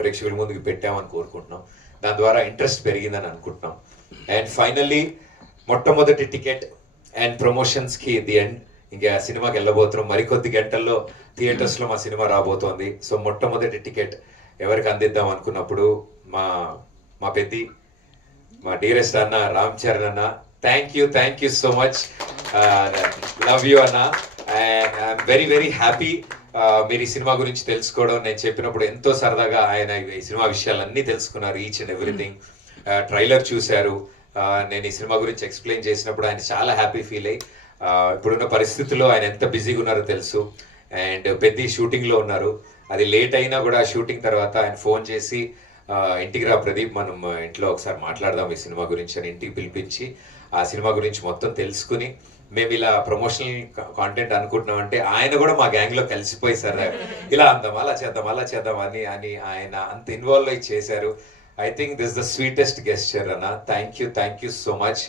ప్రేక్షకుల ముందుకు పెట్టామని కోరుకుంటున్నాం. దాని ద్వారా ఇంట్రెస్ట్ పెరిగిందని అనుకుంటున్నాం. అండ్ ఫైనల్లీ మొట్టమొదటి టికెట్ అండ్ ప్రమోషన్స్ కి ది ఎండ్. ఇంకా సినిమాకి వెళ్ళబోతున్నాం. మరికొద్ది గంటల్లో థియేటర్స్ లో మా సినిమా రాబోతోంది. సో మొట్టమొదటి టికెట్ ఎవరికి అందిద్దాం అనుకున్నప్పుడు మా పెద్ది, మా డియరెస్ట్ అన్న రామ్ చరణ్ అన్న, thank you so much. Love you అన్న. And I'm very very happy మీరు ఈ సినిమా గురించి తెలుసుకోవడం. నేను చెప్పినప్పుడు ఎంతో సరదాగా ఆయన ఈ సినిమా విషయాలన్నీ తెలుసుకున్నారు, ఈచ్ అండ్ ఎవ్రీథింగ్. ట్రైలర్ చూశారు. నేను ఈ సినిమా గురించి ఎక్స్ప్లెయిన్ చేసినప్పుడు ఆయన చాలా హ్యాపీ ఫీల్ అయ్యి, ఇప్పుడున్న పరిస్థితుల్లో ఆయన ఎంత బిజీగా ఉన్నారో తెలుసు. అండ్ పెద్ద షూటింగ్ లో ఉన్నారు. అది లేట్ అయినా కూడా షూటింగ్ తర్వాత ఆయన ఫోన్ చేసి ఇంటికి రా ప్రదీప్, మనం ఇంట్లో ఒకసారి మాట్లాడదాం ఈ సినిమా గురించి అని ఇంటికి పిలిపించి ఆ సినిమా గురించి మొత్తం తెలుసుకుని, మేము ఇలా ప్రమోషనల్ కాంటెంట్ అనుకుంటున్నాం అంటే ఆయన కూడా మా గ్యాంగ్ లో కలిసిపోయి సార్ ఇలా అందాం, అలా చేద్దాం అని ఆయన అంత ఇన్వాల్వ్ అయి చేశారు. I think this the sweetest gesture అన్న. Thank you so much.